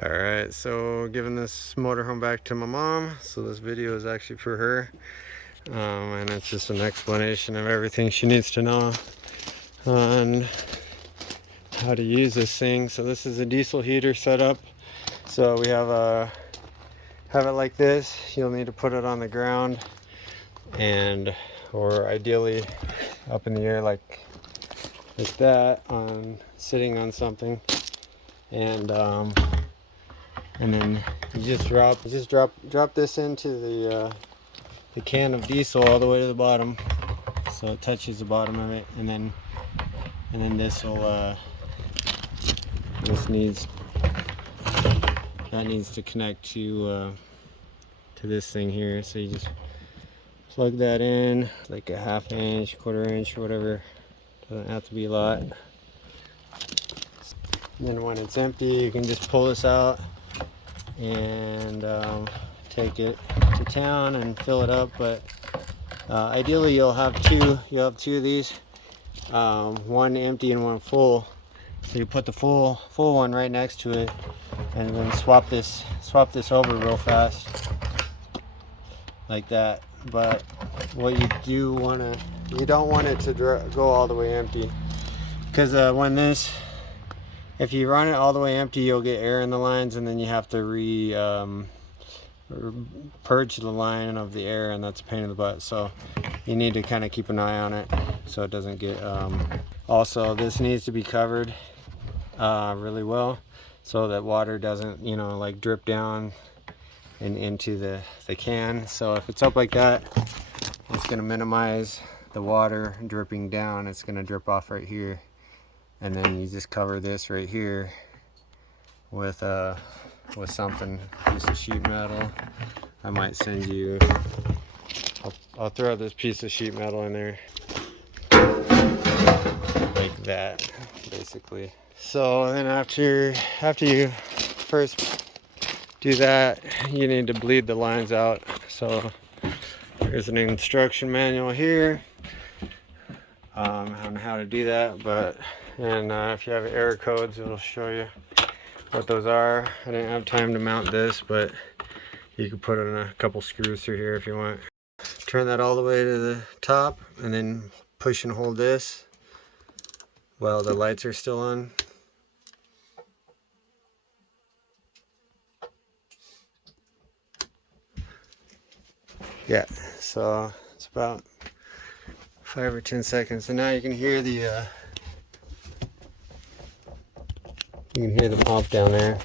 Alright, so giving this motorhome back to my mom, so this video is actually for her, and it's just an explanation of everything she needs to know on how to use this thing. So this is a diesel heater setup. So we have it like this. You'll need to put it on the ground, and or ideally up in the air like that, sitting on something, and then you just drop this into the can of diesel all the way to the bottom, so it touches the bottom of it, and then this will that needs to connect to this thing here. So you just plug that in like a 1/2 inch, 1/4 inch, or whatever. Doesn't have to be a lot. And then when it's empty, you can just pull this out and take it to town and fill it up. But ideally you'll have two of these, one empty and one full. So you put the full one right next to it, and then swap this over real fast like that. But what you don't want it to go all the way empty, because if you run it all the way empty, you'll get air in the lines, and then you have to purge the line of the air, and that's a pain in the butt. So you need to kind of keep an eye on it so it doesn't get also, this needs to be covered really well so that water doesn't, like drip down and into the can. So if it's up like that, it's going to minimize the water dripping down. It's going to drip off right here, and then you just cover this right here with something, piece of sheet metal. I might send you, I'll throw this piece of sheet metal in there like that, basically. So then after you first do that, you need to bleed the lines out. So there's an instruction manual here on how to do that, and if you have error codes, it'll show you what those are. I didn't have time to mount this, but you can put in a couple screws through here if you want. Turn that all the way to the top, and then push and hold this while the lights are still on. Yeah, so it's about 5 or 10 seconds, and now you can hear the pump down there.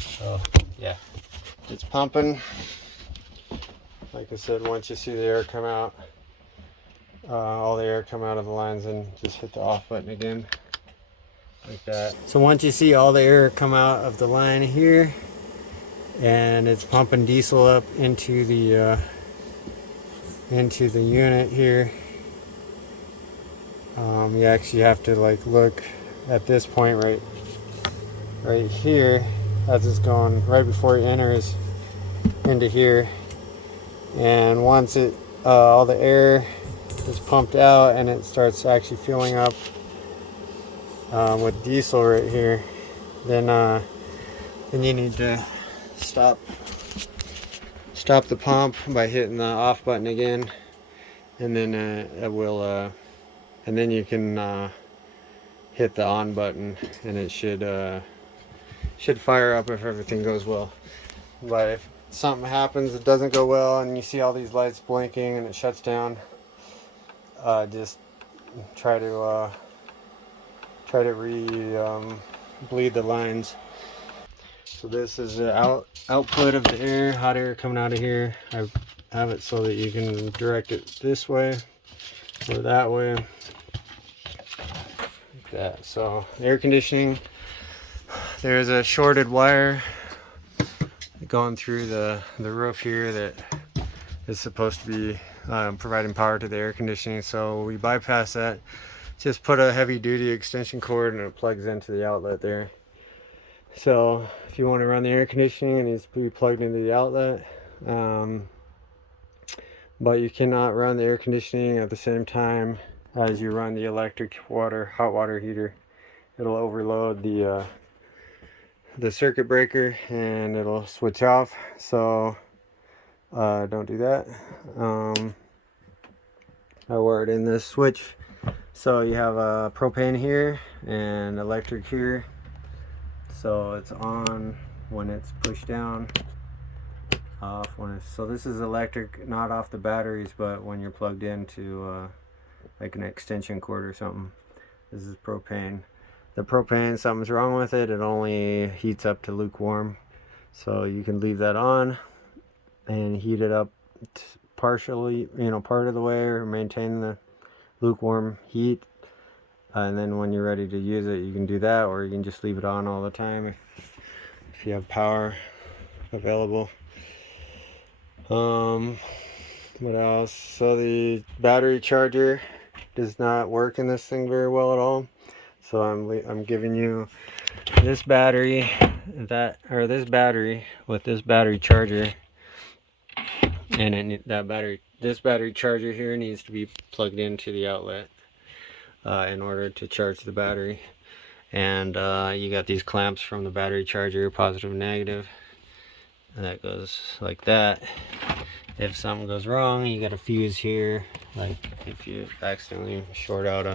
So yeah, it's pumping. Like I said, once you see the air come out, all the air come out of the lines, and just hit the off button again like that. So once you see all the air come out of the line here, and it's pumping diesel up into the unit here, you actually have to look at this point right here, as it's going right before it enters into here. And once all the air is pumped out and it starts actually filling up with diesel right here, then you need to stop the pump by hitting the off button again, and then and then you can hit the on button, and it should fire up if everything goes well. But if something happens, it doesn't go well, and you see all these lights blinking and it shuts down, just try to bleed the lines. So this is the output of the air, hot air coming out of here. I have it so that you can direct it this way or that way, like that. So air conditioning, there's a shorted wire going through the roof here that is supposed to be providing power to the air conditioning. So we bypass that, just put a heavy duty extension cord, and it plugs into the outlet there. So if you want to run the air conditioning, it needs to be plugged into the outlet, but you cannot run the air conditioning at the same time as you run the electric hot water heater. it'll overload the circuit breaker and it'll switch off. So don't do that. I wired in this switch, so you have a propane here and electric here. So it's on when it's pushed down, off when it's, so this is electric, not off the batteries, but when you're plugged into like an extension cord or something. This is propane. The propane, something's wrong with it. It only heats up to lukewarm. So you can leave that on and heat it up partially, you know, part of the way, or maintain the lukewarm heat. And then when you're ready to use it, you can do that, or you can just leave it on all the time if you have power available. What else? So the battery charger does not work in this thing very well at all. So I'm giving you this battery, this battery with this battery charger, and this battery charger here needs to be plugged into the outlet in order to charge the battery. And you got these clamps from the battery charger, positive and negative, and that goes like that. If something goes wrong, you got a fuse here, like if you accidentally short out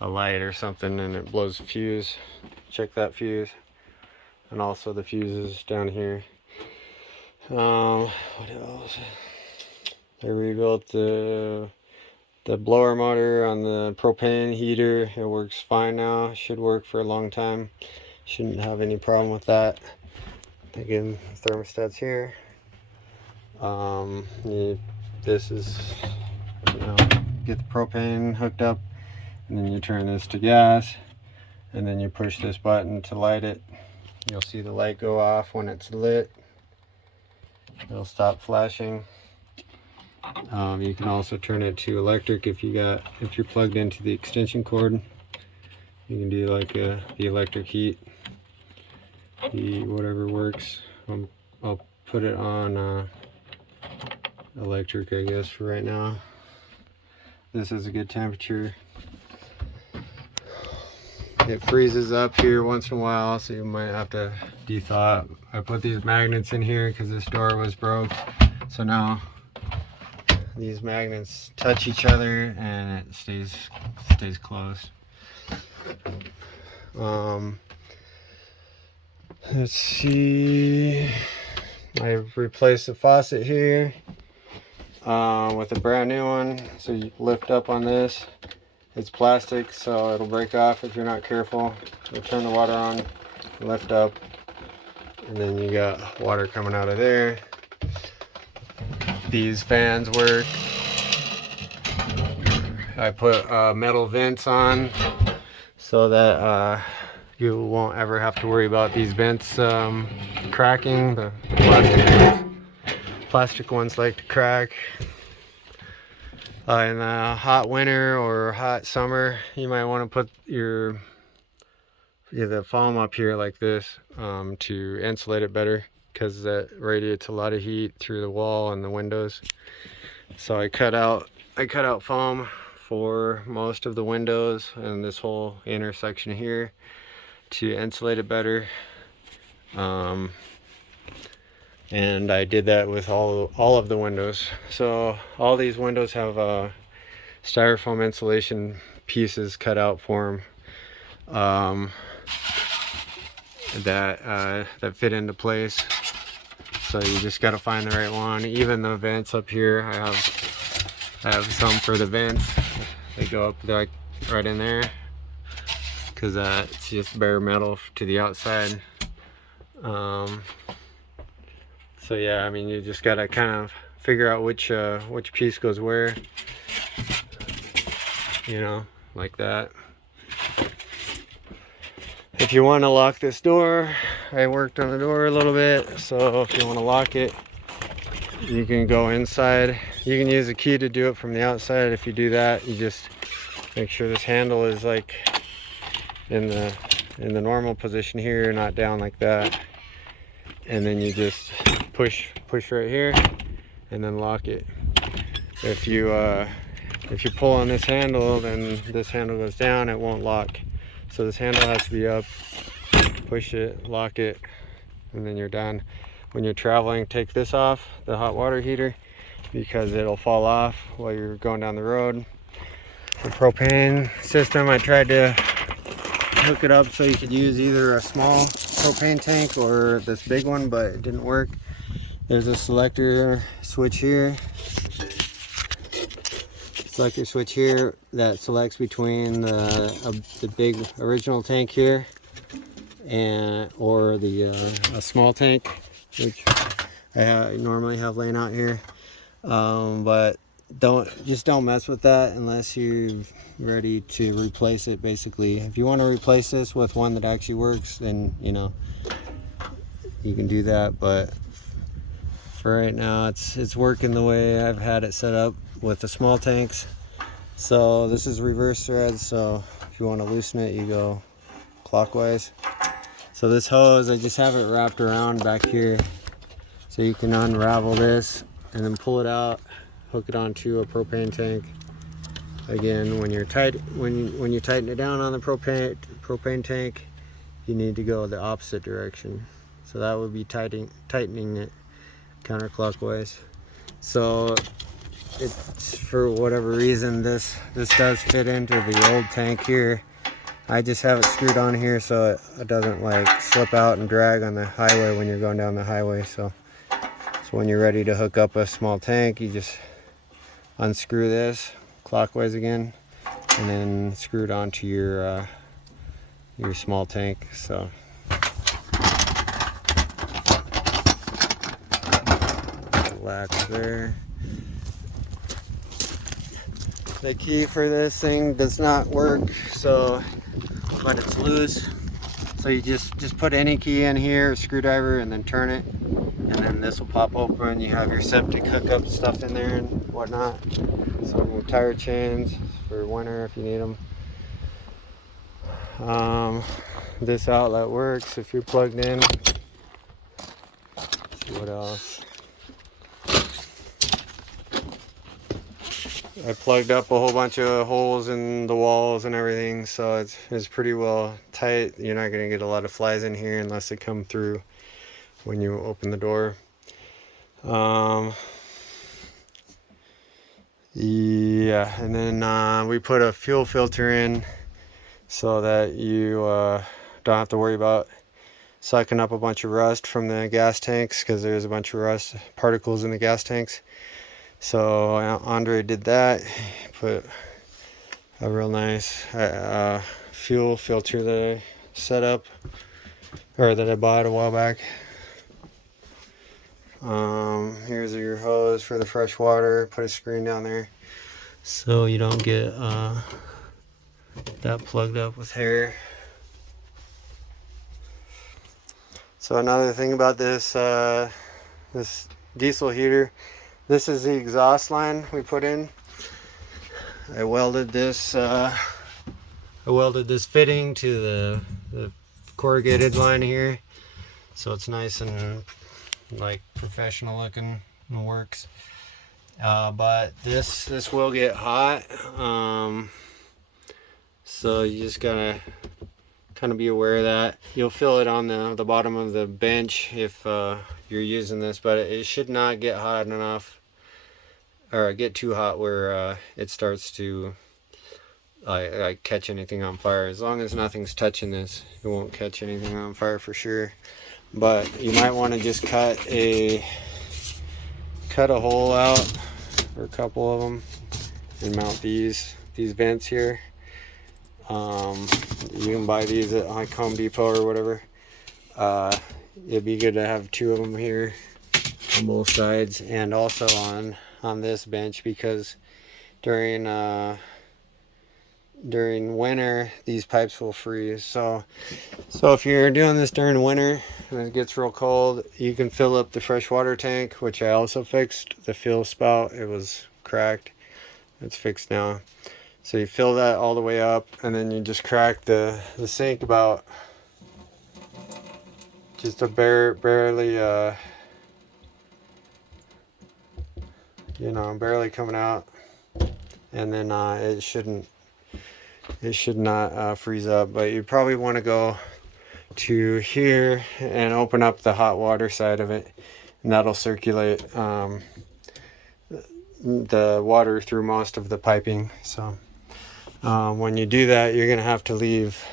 a light or something and it blows a fuse, check that fuse. And also the fuses down here. What else? I rebuilt the blower motor on the propane heater. It works fine now. Should work for a long time. Shouldn't have any problem with that. Again, thermostats here. This is, you know, get the propane hooked up, and then you turn this to gas, and then you push this button to light it. You'll see the light go off when it's lit. It'll stop flashing. You can also turn it to electric if you're plugged into the extension cord. You can do like the electric heat, whatever works. I'll put it on electric, I guess, for right now. This is a good temperature. It freezes up here once in a while, so you might have to de-thaw. I put these magnets in here because this door was broke, so now these magnets touch each other and it stays closed. Let's see, I replaced the faucet here with a brand new one. So you lift up on this, it's plastic, so it'll break off if you're not careful. You turn the water on, lift up, and then you got water coming out of there. These fans work. I put metal vents on so that you won't ever have to worry about these vents cracking. The plastic ones like to crack. In a hot winter or hot summer, you might want to put the foam up here like this to insulate it better, because that radiates a lot of heat through the wall and the windows. So I cut out foam for most of the windows and this whole intersection here to insulate it better. And I did that with all of the windows. So all these windows have styrofoam insulation pieces cut out for them that fit into place. So you just got to find the right one. Even the vents up here, I have some for the vents. They go up like right in there, because it's just bare metal to the outside. So yeah, I mean, you just gotta kind of figure out which piece goes where, you know, like that. If you want to lock this door, I worked on the door a little bit, so if you want to lock it, you can go inside. You can use a key to do it from the outside. If you do that, you just make sure this handle is like in the normal position here, not down like that, and then you just push right here and then lock it. If you pull on this handle, then this handle goes down, it won't lock. So this handle has to be up, push it, lock it, and then you're done. When you're traveling, take this off, the hot water heater, because it'll fall off while you're going down the road. The propane system, I tried to hook it up so you could use either a small propane tank or this big one, but it didn't work. There's a selector switch here. Selector switch here that selects between the big original tank here and or the a small tank, which I normally have laying out here. But just don't mess with that unless you're ready to replace it. Basically, if you want to replace this with one that actually works, then you know you can do that. But for right now, it's working the way I've had it set up with the small tanks. So this is reverse thread, so if you want to loosen it, you go clockwise. So this hose, I just have it wrapped around back here, so you can unravel this and then pull it out, hook it onto a propane tank. Again, when you tighten it down on the propane tank, you need to go the opposite direction. So that would be tightening it counterclockwise. So it's, for whatever reason, this does fit into the old tank here. I just have it screwed on here so it doesn't like slip out and drag on the highway when you're going down the highway. So when you're ready to hook up a small tank, you just unscrew this clockwise again and then screw it onto your small tank. So relax there. The key for this thing does not work, but it's loose. So you just put any key in here, a screwdriver, and then turn it, and then this will pop open. You have your septic hookup stuff in there and whatnot. Some tire chains for winter if you need them. This outlet works if you're plugged in. Let's see what else. I plugged up a whole bunch of holes in the walls and everything, so it's pretty well tight. You're not going to get a lot of flies in here unless they come through when you open the door. Yeah, and then we put a fuel filter in so that you don't have to worry about sucking up a bunch of rust from the gas tanks, because there's a bunch of rust particles in the gas tanks. So Andre did that, put a real nice fuel filter that I set up, or that I bought a while back. Here's your hose for the fresh water. Put a screen down there so you don't get that plugged up with hair. So another thing about this this diesel heater, this is the exhaust line we put in. I welded this fitting to the corrugated line here, so it's nice and like professional looking and works. But this will get hot, so you just gotta kind of be aware of that. You'll feel it on the bottom of the bench if you're using this, but it should not get hot enough, or get too hot where it starts to like catch anything on fire. As long as nothing's touching this, it won't catch anything on fire for sure. But you might want to just cut a hole out, or a couple of them, and mount these vents here. You can buy these at like Home Depot or whatever. It'd be good to have two of them here on both sides, and also on this bench, because during winter these pipes will freeze. So if you're doing this during winter and it gets real cold, you can fill up the freshwater tank, which I also fixed. The fill spout, it was cracked. It's fixed now. So you fill that all the way up, and then you just crack the sink about just a barely barely coming out, and then it shouldn't it should not freeze up. But you probably want to go to here and open up the hot water side of it, and that'll circulate the water through most of the piping. So when you do that, you're gonna have to leave,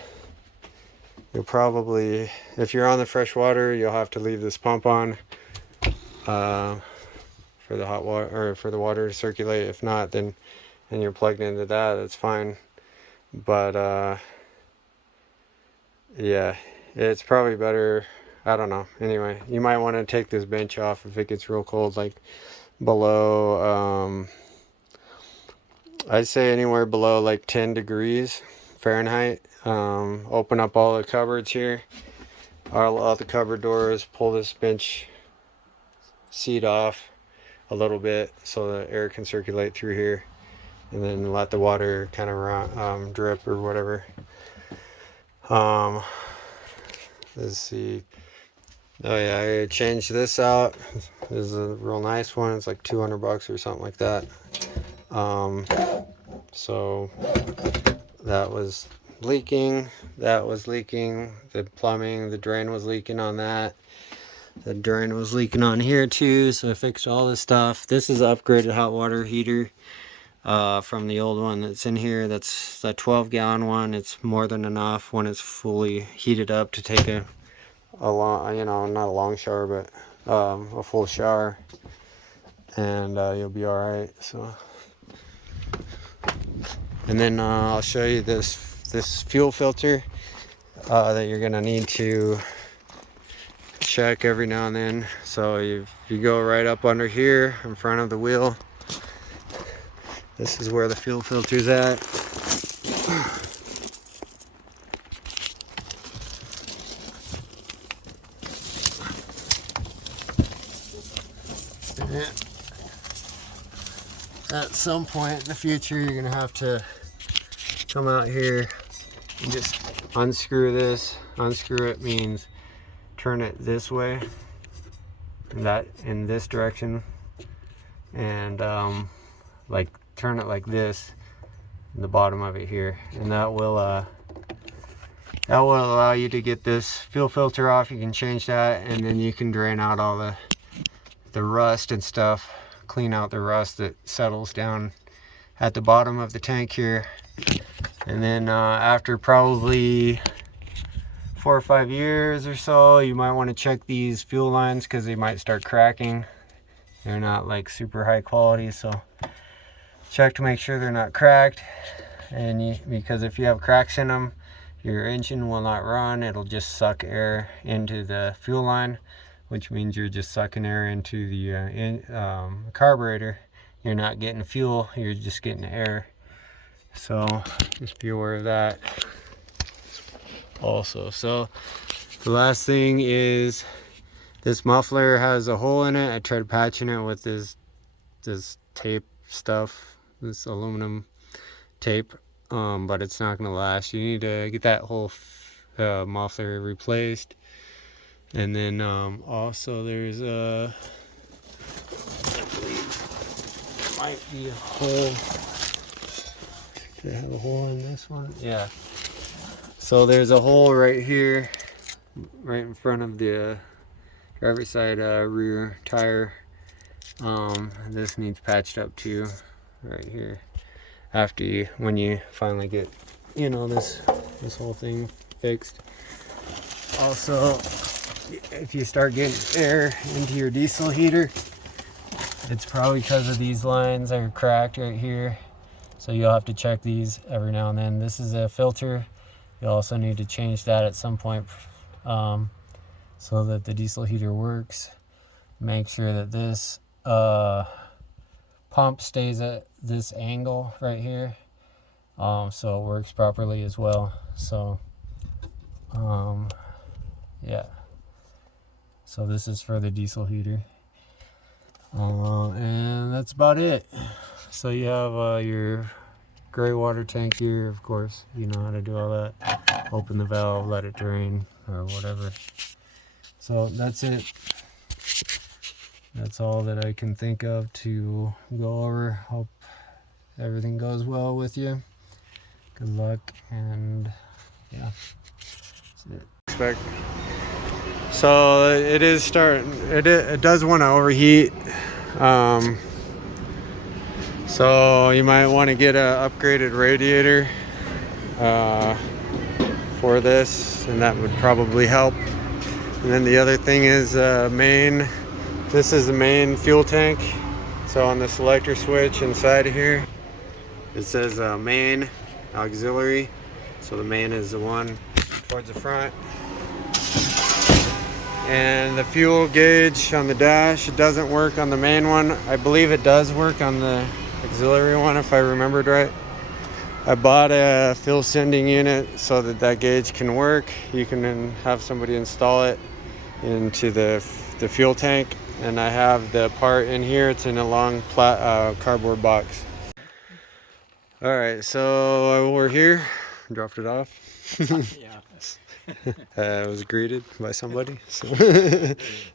you'll probably, if you're on the fresh water, you'll have to leave this pump on for the hot water, or for the water to circulate. If not, then and you're plugged into that, that's fine. But yeah, it's probably better, I don't know. Anyway, you might want to take this bench off if it gets real cold, like below I'd say anywhere below like 10 degrees Fahrenheit. Open up all the cupboards here, all the cupboard doors, pull this bench seat off a little bit so the air can circulate through here, and then let the water kind of drip or whatever. Let's see. Oh yeah, I changed this out. This is a real nice one. It's like 200 bucks or something like that. So that was leaking. That was leaking. The plumbing, the drain was leaking on that. The drain was leaking on here too. So I fixed all this stuff. This is an upgraded hot water heater from the old one that's in here. That's the 12-gallon one. It's more than enough when it's fully heated up to take a long, you know, not a long shower, but a full shower, and you'll be all right. So, and then I'll show you this fuel filter that you're gonna need to check every now and then. So you go right up under here in front of the wheel. This is where the fuel filter's at. At some point in the future, you're gonna have to come out here and just unscrew this. Unscrew it means turn it this way, and that in this direction, and like turn it like this in the bottom of it here, and that will allow you to get this fuel filter off. You can change that, and then you can drain out all the rust and stuff, clean out the rust that settles down at the bottom of the tank here. And then after probably 4 or 5 years or so, you might want to check these fuel lines because they might start cracking. They're not like super high quality, so check to make sure they're not cracked. And because if you have cracks in them, your engine will not run. It'll just suck air into the fuel line, which means you're just sucking air into the carburetor. You're not getting fuel, you're just getting air. So just be aware of that also. So the last thing is this muffler has a hole in it. I tried patching it with this tape stuff, this aluminum tape, but it's not going to last. You need to get that whole muffler replaced. And then also there's I believe might be a hole. Did I have a hole in this one? Yeah. So there's a hole right here, right in front of the driver's side rear tire. This needs patched up too, right here. After when you finally get, you know, this whole thing fixed. Also, if you start getting air into your diesel heater, it's probably because of these lines are cracked right here. So you'll have to check these every now and then. This is a filter. You'll also need to change that at some point so that the diesel heater works. Make sure that this pump stays at this angle right here, so it works properly as well. So yeah, so this is for the diesel heater, and that's about it. So you have your gray water tank here, of course, you know how to do all that. Open the valve, let it drain, or whatever. So that's it. That's all that I can think of to go over. Hope everything goes well with you. good luck, and yeah, that's it. Expect. So it is starting. It does want to overheat. So you might want to get a upgraded radiator for this, and that would probably help. And then the other thing is main. This is the main fuel tank. So on the selector switch inside of here, it says main auxiliary. So the main is the one towards the front. And the fuel gauge on the dash, it doesn't work on the main one. I believe it does work on the auxiliary one, if I remembered right. I bought a fuel sending unit so that that gauge can work. You can then have somebody install it into the fuel tank, and I have the part in here. It's in a long cardboard box. All right, so we're here. Dropped it off. Yeah. I was greeted by somebody, so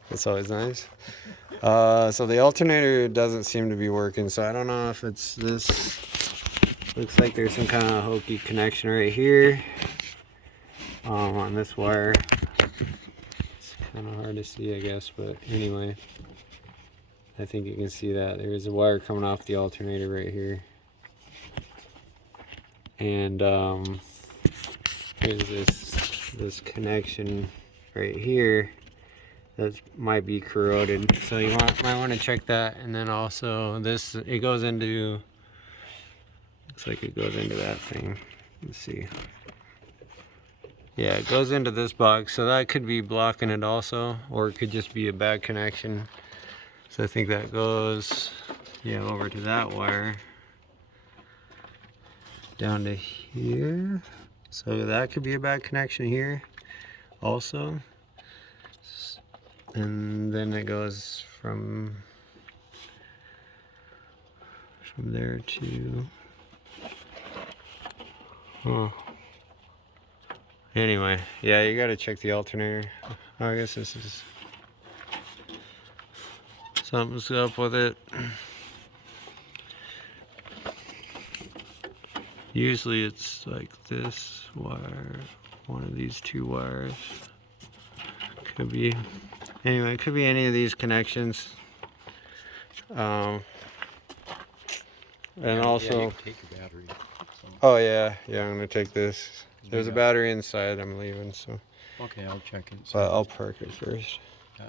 that's always nice. So the alternator doesn't seem to be working, so I don't know if it's this. Looks like there's some kind of hokey connection right here on this wire. It's kind of hard to see, I guess, but anyway, I think you can see that there's a wire coming off the alternator right here, and there's this connection right here that might be corroded, so you might want to check that. And then also this, it goes into, looks like it goes into that thing. Let's see. Yeah, it goes into this box, so that could be blocking it also, or it could just be a bad connection. So I think that goes, yeah, over to that wire down to here. So that could be a bad connection here also. And then it goes from there to, oh. Anyway, yeah, you gotta check the alternator. I guess this is, something's up with it. Usually it's like this wire, one of these two wires. Could be, anyway, it could be any of these connections. And also, yeah, you can take your battery. So. Oh yeah, I'm gonna take this. There's a battery inside. I'm leaving, so. Okay, I'll check it. But I'll park it first. Yeah.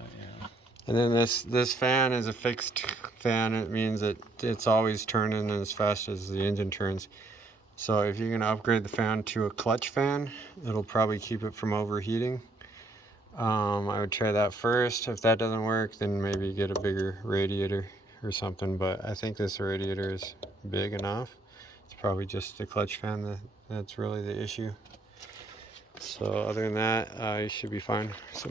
And then this fan is a fixed fan. It means that it's always turning as fast as the engine turns. So if you're gonna upgrade the fan to a clutch fan, it'll probably keep it from overheating. I would try that first. If that doesn't work, then maybe get a bigger radiator or something. But I think this radiator is big enough. It's probably just the clutch fan that's really the issue. So other than that, you should be fine. So.